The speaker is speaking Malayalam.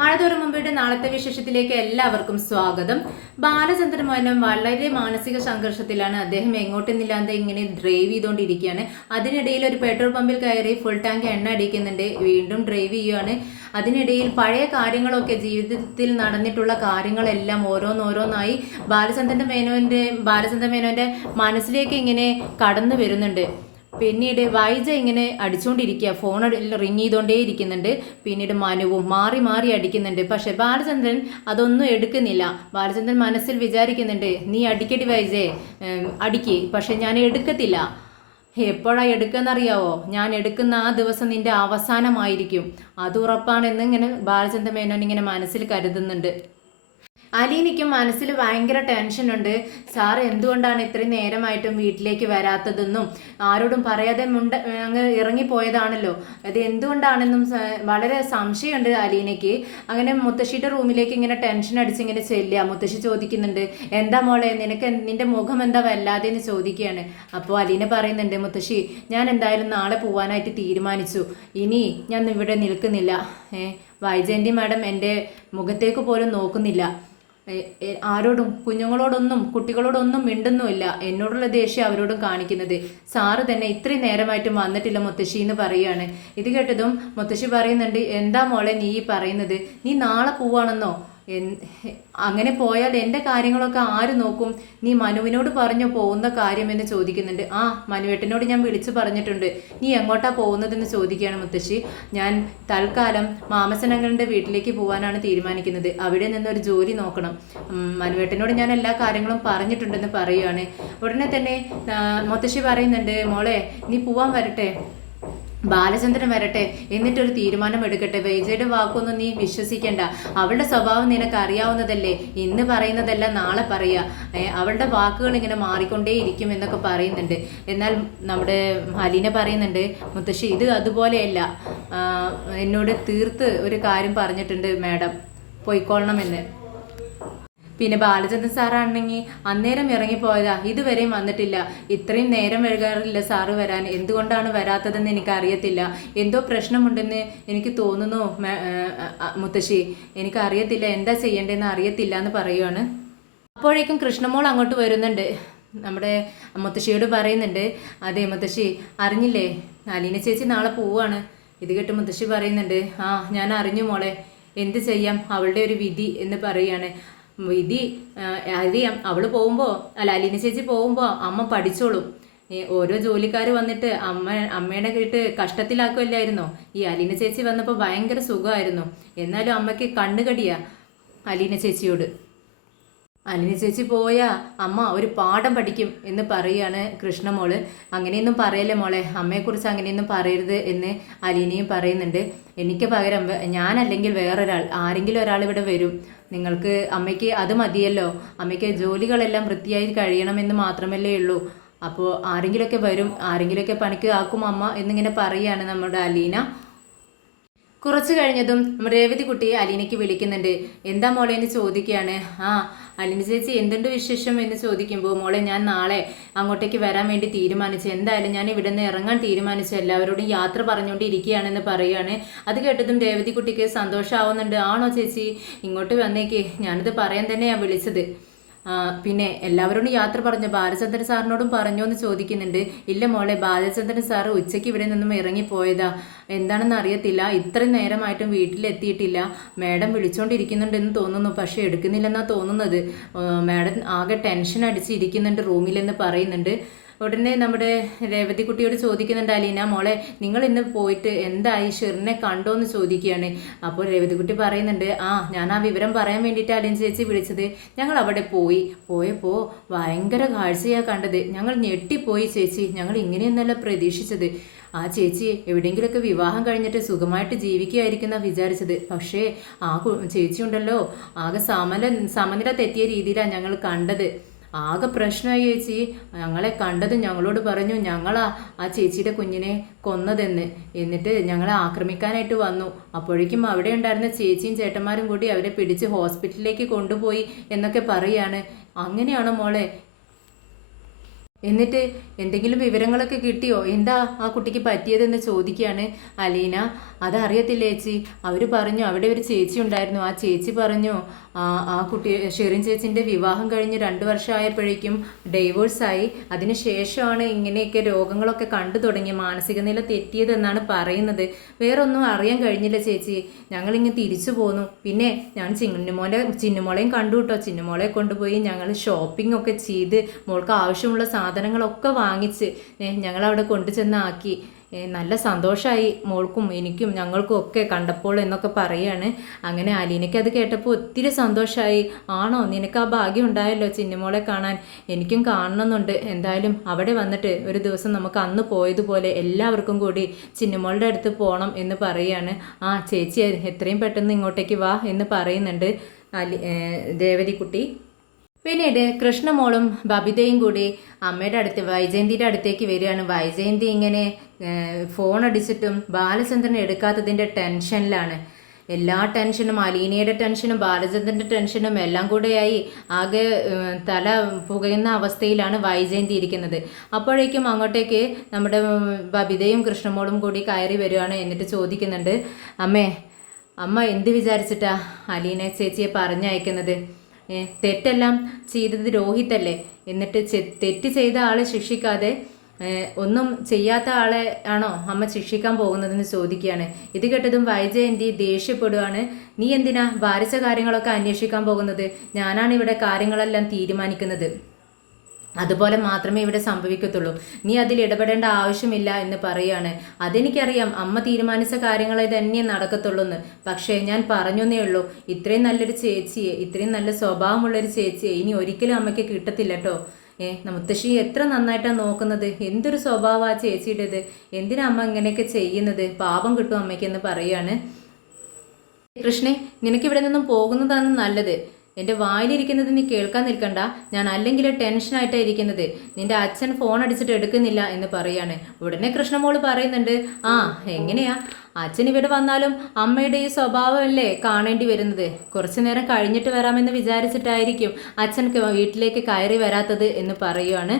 മഴ തോറും മുമ്പയുടെ നാളത്തെ വിശേഷത്തിലേക്ക് എല്ലാവർക്കും സ്വാഗതം. ബാലചന്ദ്രൻ മേനോൻ വളരെ മാനസിക സംഘർഷത്തിലാണ്. അദ്ദേഹം എങ്ങോട്ടെന്നില്ലാതെ ഇങ്ങനെ ഡ്രൈവ് ചെയ്തുകൊണ്ടിരിക്കുകയാണ്. അതിനിടയിൽ ഒരു പെട്രോൾ പമ്പിൽ കയറി ഫുൾ ടാങ്ക് എണ്ണ അടിക്കുന്നുണ്ട്. വീണ്ടും ഡ്രൈവ് ചെയ്യുകയാണ്. അതിനിടയിൽ പഴയ കാര്യങ്ങളൊക്കെ, ജീവിതത്തിൽ നടന്നിട്ടുള്ള കാര്യങ്ങളെല്ലാം ഓരോന്നോരോന്നായി ബാലചന്ദ്രൻ മേനോന്റെ മനസ്സിലേക്ക് ഇങ്ങനെ കടന്നു വരുന്നുണ്ട്. പിന്നീട് വൈജ ഇങ്ങനെ അടിച്ചുകൊണ്ടിരിക്കുക, ഫോൺ റിങ് ചെയ്തുകൊണ്ടേ ഇരിക്കുന്നുണ്ട്. പിന്നീട് മനുവും മാറി മാറി അടിക്കുന്നുണ്ട്. പക്ഷെ ബാലചന്ദ്രൻ അതൊന്നും എടുക്കുന്നില്ല. ബാലചന്ദ്രൻ മനസ്സിൽ വിചാരിക്കുന്നുണ്ട്, നീ അടിക്കടി വൈജേ, അടിക്ക്, പക്ഷെ ഞാൻ എടുക്കത്തില്ല. എപ്പോഴാണ് എടുക്കുന്നറിയാവോ? ഞാൻ എടുക്കുന്ന ആ ദിവസം നിന്റെ അവസാനമായിരിക്കും, അത് ഉറപ്പാണെന്ന് ഇങ്ങനെ ബാലചന്ദ്രൻ മേനോൻ ഇങ്ങനെ മനസ്സിൽ കരുതുന്നുണ്ട്. അലീനയ്ക്കും മനസ്സിൽ ഭയങ്കര ടെൻഷനുണ്ട്. സാറ് എന്തുകൊണ്ടാണ് ഇത്രയും നേരമായിട്ടും വീട്ടിലേക്ക് വരാത്തതെന്നും ആരോടും പറയാതെ അങ്ങ് ഇറങ്ങിപ്പോയതാണല്ലോ, അത് എന്തുകൊണ്ടാണെന്നും വളരെ സംശയമുണ്ട് അലീനയ്ക്ക്. അങ്ങനെ മുത്തശ്ശിയുടെ റൂമിലേക്ക് ഇങ്ങനെ ടെൻഷൻ അടിച്ച് ഇങ്ങനെ ചെല്ലുക. മുത്തശ്ശി ചോദിക്കുന്നുണ്ട്, എന്താ മോളെ, നിന്റെ മുഖം എന്താ വല്ലാതെ എന്ന് ചോദിക്കുകയാണ്. അപ്പോൾ അലീന പറയുന്നുണ്ട്, മുത്തശ്ശി, ഞാൻ എന്തായാലും നാളെ പോവാനായിട്ട് തീരുമാനിച്ചു, ഇനി ഞാൻ ഇവിടെ നിൽക്കുന്നില്ല. വൈജയന്തി മാഡം എൻ്റെ മുഖത്തേക്ക് പോലും നോക്കുന്നില്ല, ആരോടും, കുഞ്ഞുങ്ങളോടൊന്നും കുട്ടികളോടൊന്നും മിണ്ടുന്നുമില്ല. എന്നോടുള്ള ദേഷ്യം അവരോടും കാണിക്കുന്നത്. സാറ് തന്നെ ഇത്രയും നേരമായിട്ടും വന്നിട്ടില്ല മുത്തശ്ശി എന്ന് പറയുകയാണ്. ഇത് കേട്ടതും മുത്തശ്ശി പറയുന്നുണ്ട്, എന്താ മോളെ നീ പറയുന്നത്? നീ നാളെ പോവാണെന്നോ? അങ്ങനെ പോയാൽ എൻ്റെ കാര്യങ്ങളൊക്കെ ആര് നോക്കും? നീ മനുവിനോട് പറഞ്ഞു പോകുന്ന കാര്യമെന്ന് ചോദിക്കുന്നുണ്ട്. ആ, മനുവേട്ടനോട് ഞാൻ വിളിച്ചു പറഞ്ഞിട്ടുണ്ട്. നീ എങ്ങോട്ടാ പോകുന്നതെന്ന് ചോദിക്കുകയാണ് മുത്തശ്ശി. ഞാൻ തൽക്കാലം മാമസനങ്ങളുടെ വീട്ടിലേക്ക് പോകാനാണ് തീരുമാനിക്കുന്നത്. അവിടെ നിന്നൊരു ജോലി നോക്കണം. മനുവേട്ടനോട് ഞാൻ എല്ലാ കാര്യങ്ങളും പറഞ്ഞിട്ടുണ്ടെന്ന് പറയുകയാണ്. ഉടനെ തന്നെ മുത്തശ്ശി പറയുന്നുണ്ട്, മോളെ നീ പോവാൻ വരട്ടെ, ബാലചന്ദ്രൻ വരട്ടെ, എന്നിട്ടൊരു തീരുമാനം എടുക്കട്ടെ. വൈജയുടെ വാക്കൊന്നും നീ വിശ്വസിക്കണ്ട. അവളുടെ സ്വഭാവം നിനക്ക് അറിയാവുന്നതല്ലേ. ഇന്ന് പറയുന്നതല്ല നാളെ പറയുക. അവളുടെ വാക്കുകൾ ഇങ്ങനെ മാറിക്കൊണ്ടേയിരിക്കും എന്നൊക്കെ പറയുന്നുണ്ട്. എന്നാൽ നമ്മുടെ അലീന പറയുന്നുണ്ട്, മുത്തശ്ശി ഇത് അതുപോലെയല്ല, എന്നോട് തീർത്ത് ഒരു കാര്യം പറഞ്ഞിട്ടുണ്ട് മാഡം, പോയിക്കൊള്ളണമെന്ന്. പിന്നെ ബാലചന്ദ്രൻ സാറാണെങ്കിൽ അന്നേരം ഇറങ്ങിപ്പോയതാ, ഇതുവരെയും വന്നിട്ടില്ല. ഇത്രയും നേരം വൈകാറില്ല സാറ് വരാൻ. എന്തുകൊണ്ടാണ് വരാത്തതെന്ന് എനിക്കറിയത്തില്ല. എന്തോ പ്രശ്നമുണ്ടെന്ന് എനിക്ക് തോന്നുന്നു മുത്തശ്ശി. എനിക്കറിയത്തില്ല, എന്താ ചെയ്യേണ്ടതെന്ന് അറിയത്തില്ല എന്ന് പറയുകയാണ്. അപ്പോഴേക്കും കൃഷ്ണമോൾ അങ്ങോട്ട് വരുന്നുണ്ട്. നമ്മുടെ മുത്തശ്ശിയോട് പറയുന്നുണ്ട്, അതെ മുത്തശ്ശി അറിഞ്ഞില്ലേ, അലീന ചേച്ചി നാളെ പോവാണ്. ഇത് കേട്ട് മുത്തശ്ശി പറയുന്നുണ്ട്, ആ ഞാൻ അറിഞ്ഞു മോളെ, എന്ത് ചെയ്യാം, അവളുടെ ഒരു വിധി എന്ന് പറയുകയാണ്. വിധി അറിയാം, അവള് പോകുമ്പോൾ, അലീന ചേച്ചി പോകുമ്പോൾ അമ്മ പഠിച്ചോളും. ഓരോ ജോലിക്കാർ വന്നിട്ട് അമ്മയുടെ കേട്ട് കഷ്ടത്തിലാക്കുമല്ലായിരുന്നോ? ഈ അലീന ചേച്ചി വന്നപ്പോൾ ഭയങ്കര സുഖമായിരുന്നു. എന്നാലും അമ്മയ്ക്ക് കണ്ണുകടിയാ അലീന ചേച്ചിയോട്. അലീന ചേച്ചി പോയാ അമ്മ ഒരു പാഠം പഠിക്കും എന്ന് പറയുകയാണ് കൃഷ്ണമോള്. അങ്ങനെയൊന്നും പറയല്ലേ മോളെ, അമ്മയെക്കുറിച്ച് അങ്ങനെയൊന്നും പറയരുത് എന്ന് അലീനയും പറയുന്നുണ്ട്. എനിക്ക് പകരം ഞാനല്ലെങ്കിൽ വേറൊരാൾ, ആരെങ്കിലും ഒരാൾ ഇവിടെ വരും. നിങ്ങൾക്ക് അമ്മയ്ക്ക് അത് മതിയല്ലോ, അമ്മയ്ക്ക് ജോലികളെല്ലാം വൃത്തിയായി കഴിയണമെന്ന് മാത്രമല്ലേ ഉള്ളൂ. അപ്പോൾ ആരെങ്കിലുമൊക്കെ വരും, ആരെങ്കിലുമൊക്കെ പണിക്ക് ആക്കും അമ്മ എന്നിങ്ങനെ പറയുകയാണ് നമ്മുടെ അലീന. കുറച്ച് കഴിഞ്ഞതും രേവതി കുട്ടി അലീനയ്ക്ക് വിളിക്കുന്നുണ്ട്. എന്താ മോളെ എന്ന് ചോദിക്കുകയാണ്. ആ അലീന ചേച്ചി എന്തുണ്ട് വിശേഷം എന്ന് ചോദിക്കുമ്പോൾ, മോളെ ഞാൻ നാളെ അങ്ങോട്ടേക്ക് വരാൻ വേണ്ടി തീരുമാനിച്ചു. എന്തായാലും ഞാൻ ഇവിടെ നിന്ന് ഇറങ്ങാൻ തീരുമാനിച്ചു, എല്ലാവരോടും യാത്ര പറഞ്ഞുകൊണ്ടിരിക്കുകയാണെന്ന് പറയുകയാണ്. അത് കേട്ടതും രേവതി കുട്ടിക്ക് സന്തോഷമാവുന്നുണ്ട്. ആണോ ചേച്ചി, ഇങ്ങോട്ട് വന്നേക്ക്, ഞാനിത് പറയാൻ തന്നെയാണ് വിളിച്ചത്. പിന്നെ എല്ലാവരോടും യാത്ര പറഞ്ഞു, ബാലചന്ദ്രൻ സാറിനോടും പറഞ്ഞോ എന്ന് ചോദിക്കുന്നുണ്ട്. ഇല്ല മോളെ, ബാലചന്ദ്രൻ സാറ് ഉച്ചയ്ക്ക് ഇവിടെ നിന്നും ഇറങ്ങിപ്പോയതാ, എന്താണെന്ന് അറിയത്തില്ല. ഇത്രയും നേരമായിട്ടും വീട്ടിലെത്തിയിട്ടില്ല. മാഡം വിളിച്ചുകൊണ്ടിരിക്കുന്നുണ്ടെന്ന് തോന്നുന്നു, പക്ഷേ എടുക്കുന്നില്ലെന്നാണ് തോന്നുന്നത്. മാഡം ആകെ ടെൻഷൻ അടിച്ചിരിക്കുന്നുണ്ട് റൂമിലെന്ന് പറയുന്നുണ്ട്. ഉടനെ നമ്മുടെ രേവതി കുട്ടിയോട് ചോദിക്കുന്നുണ്ട് അലീന, മോളെ നിങ്ങൾ ഇന്ന് പോയിട്ട് എന്തായി, ഷിറിനെ കണ്ടോ എന്ന് ചോദിക്കുകയാണ്. അപ്പോൾ രേവതി കുട്ടി പറയുന്നുണ്ട്, ആ ഞാൻ ആ വിവരം പറയാൻ വേണ്ടിയിട്ട് അലീന ചേച്ചി വിളിച്ചത്. ഞങ്ങൾ അവിടെ പോയപ്പോൾ ഭയങ്കര കാഴ്ചയാണ് കണ്ടത്. ഞങ്ങൾ ഞെട്ടിപ്പോയി ചേച്ചി, ഞങ്ങൾ ഇങ്ങനെയൊന്നല്ല പ്രതീക്ഷിച്ചത്. ആ ചേച്ചി എവിടെയെങ്കിലുമൊക്കെ വിവാഹം കഴിഞ്ഞിട്ട് സുഖമായിട്ട് ജീവിക്കുകയായിരിക്കുന്ന വിചാരിച്ചത്. പക്ഷേ ആ ചേച്ചി ഉണ്ടല്ലോ, ആകെ സമനില തെറ്റിയ രീതിയിലാണ് ഞങ്ങൾ കണ്ടത്. ആകെ പ്രശ്നമായി ചേച്ചി. ഞങ്ങളെ കണ്ടത് ഞങ്ങളോട് പറഞ്ഞു ഞങ്ങളാ ആ ചേച്ചിയുടെ കുഞ്ഞിനെ കൊന്നതെന്ന്. എന്നിട്ട് ഞങ്ങളെ ആക്രമിക്കാനായിട്ട് വന്നു. അപ്പോഴേക്കും അവിടെ ഉണ്ടായിരുന്ന ചേച്ചിയും ചേട്ടന്മാരും കൂടി അവരെ പിടിച്ച് ഹോസ്പിറ്റലിലേക്ക് കൊണ്ടുപോയി എന്നൊക്കെ പറയാണ്. അങ്ങനെയാണോ മോളെ? എന്നിട്ട് എന്തെങ്കിലും വിവരങ്ങളൊക്കെ കിട്ടിയോ? എന്താ ആ കുട്ടിക്ക് പറ്റിയതെന്ന് ചോദിക്കുകയാണ് അലീന. അതറിയത്തില്ല ചേച്ചി. അവർ പറഞ്ഞു അവിടെ ഒരു ചേച്ചി ഉണ്ടായിരുന്നു. ആ ചേച്ചി പറഞ്ഞു ആ കുട്ടി ഷെറിൻ ചേച്ചിൻ്റെ വിവാഹം കഴിഞ്ഞ് 2 വർഷമായപ്പോഴേക്കും ഡൈവോഴ്സായി. അതിന് ശേഷമാണ് ഇങ്ങനെയൊക്കെ രോഗങ്ങളൊക്കെ കണ്ടു തുടങ്ങി, മാനസിക നില തെറ്റിയതെന്നാണ് പറയുന്നത്. ഒന്നും അറിയാൻ കഴിഞ്ഞില്ല ചേച്ചി. ഞങ്ങളിങ്ങ് തിരിച്ചു പോന്നു. പിന്നെ ഞാൻ ചിന്നുമോളെയും കണ്ടു കേട്ടോ. ചിന്നുമോളെ കൊണ്ടുപോയി ഞങ്ങൾ ഷോപ്പിംഗ് ഒക്കെ ചെയ്ത് മോൾക്ക് ആവശ്യമുള്ള സാധനങ്ങളൊക്കെ വാങ്ങിച്ച് ഞങ്ങളവിടെ കൊണ്ടുചെന്നാക്കി. നല്ല സന്തോഷമായി മോൾക്കും എനിക്കും ഞങ്ങൾക്കും ഒക്കെ കണ്ടപ്പോൾ എന്നൊക്കെ പറയാണ്. അങ്ങനെ അലീനയ്ക്ക് അത് കേട്ടപ്പോൾ ഒത്തിരി സന്തോഷമായി. ആണോ, നിനക്ക് ആ ഭാഗ്യം ഉണ്ടായല്ലോ ചിന്നുമോളെ കാണാൻ. എനിക്കും കാണണമെന്നുണ്ട്. എന്തായാലും അവിടെ വന്നിട്ട് ഒരു ദിവസം നമുക്ക് അന്ന് പോയതുപോലെ എല്ലാവർക്കും കൂടി ചിന്നുമോളുടെ അടുത്ത് പോകണം എന്ന് പറയാണ്. ആ ചേച്ചി എത്രയും പെട്ടെന്ന് ഇങ്ങോട്ടേക്ക് വാ എന്ന് പറയുന്നുണ്ട് രേവതിക്കുട്ടി. പിന്നീട് കൃഷ്ണമോളും ബബിതയും കൂടി അമ്മയുടെ അടുത്ത് വൈജയന്തിയുടെ അടുത്തേക്ക് വരികയാണ്. വൈജയന്തി ഇങ്ങനെ ഫോൺ അടിച്ചിട്ടും ബാലചന്ദ്രൻ എടുക്കാത്തതിൻ്റെ ടെൻഷനിലാണ്. എല്ലാ ടെൻഷനും, അലീനയുടെ ടെൻഷനും ബാലചന്ദ്രൻ്റെ ടെൻഷനും എല്ലാം കൂടെയായി ആകെ തല പുകയുന്ന അവസ്ഥയിലാണ് വൈജയന്തി ഇരിക്കുന്നത്. അപ്പോഴേക്കും അങ്ങോട്ടേക്ക് നമ്മുടെ ബബിതയും കൃഷ്ണമോളും കൂടി കയറി വരികയാണ്. എന്നിട്ട് ചോദിക്കുന്നുണ്ട്, അമ്മ എന്ത് വിചാരിച്ചിട്ടാ അലീന ചേച്ചിയെ പറഞ്ഞയക്കുന്നത്? തെറ്റെല്ലാം ചെയ്തത് രോഹിതല്ലേ, എന്നിട്ട് തെറ്റ് ചെയ്ത ആളെ ശിക്ഷിക്കാതെ ഒന്നും ചെയ്യാത്ത ആളെ ആണോ അമ്മ ശിക്ഷിക്കാൻ പോകുന്നതെന്ന് ചോദിക്കുകയാണ്. ഇത് കേട്ടതും വൈജയന്തി ദേഷ്യപ്പെടുകയാണ്. നീ എന്തിനാ ഭാരിച്ച കാര്യങ്ങളൊക്കെ അന്വേഷിക്കാൻ പോകുന്നത്? ഞാനാണ് ഇവിടെ കാര്യങ്ങളെല്ലാം തീരുമാനിക്കുന്നത്. അതുപോലെ മാത്രമേ ഇവിടെ സംഭവിക്കത്തുള്ളൂ. നീ അതിൽ ഇടപെടേണ്ട ആവശ്യമില്ല എന്ന് പറയാണ്. അതെനിക്കറിയാം, അമ്മ തീരുമാനിച്ച കാര്യങ്ങളെ തന്നെ നടക്കത്തുള്ളൂ എന്ന്. പക്ഷേ ഞാൻ പറഞ്ഞേ ഉള്ളൂ, ഇത്രയും നല്ലൊരു ചേച്ചിയെ, ഇത്രയും നല്ല സ്വഭാവമുള്ളൊരു ചേച്ചിയെ ഇനി ഒരിക്കലും അമ്മയ്ക്ക് കിട്ടത്തില്ല കേട്ടോ. മുത്തശ്ശി എത്ര നന്നായിട്ടാണ് നോക്കുന്നത്. എന്തൊരു സ്വഭാവമാണ് ആ ചേച്ചിയുടേത്. എന്തിനാ അമ്മ ഇങ്ങനെയൊക്കെ ചെയ്യുന്നത്? പാപം കിട്ടും അമ്മയ്ക്കെന്ന് പറയാണ്. കൃഷ്ണേ, നിനക്കിവിടെ നിന്നും പോകുന്നതാണ് നല്ലത്. എൻ്റെ വായിലിരിക്കുന്നത് നീ കേൾക്കാൻ നിൽക്കണ്ട. ഞാൻ അല്ലെങ്കിൽ ടെൻഷനായിട്ടാണ് ഇരിക്കുന്നത്. നിന്റെ അച്ഛൻ ഫോൺ അടിച്ചിട്ട് എടുക്കുന്നില്ല എന്ന് പറയാണ്. ഉടനെ കൃഷ്ണമോള് പറയുന്നുണ്ട്, എങ്ങനെയാ അച്ഛൻ ഇവിടെ വന്നാലും അമ്മയുടെ ഈ സ്വഭാവമല്ലേ കാണേണ്ടി വരുന്നത്. കുറച്ചു നേരം കഴിഞ്ഞിട്ട് വരാമെന്ന് വിചാരിച്ചിട്ടായിരിക്കും അച്ഛൻ വീട്ടിലേക്ക് കയറി വരാത്തത് എന്ന് പറയുവാണ്.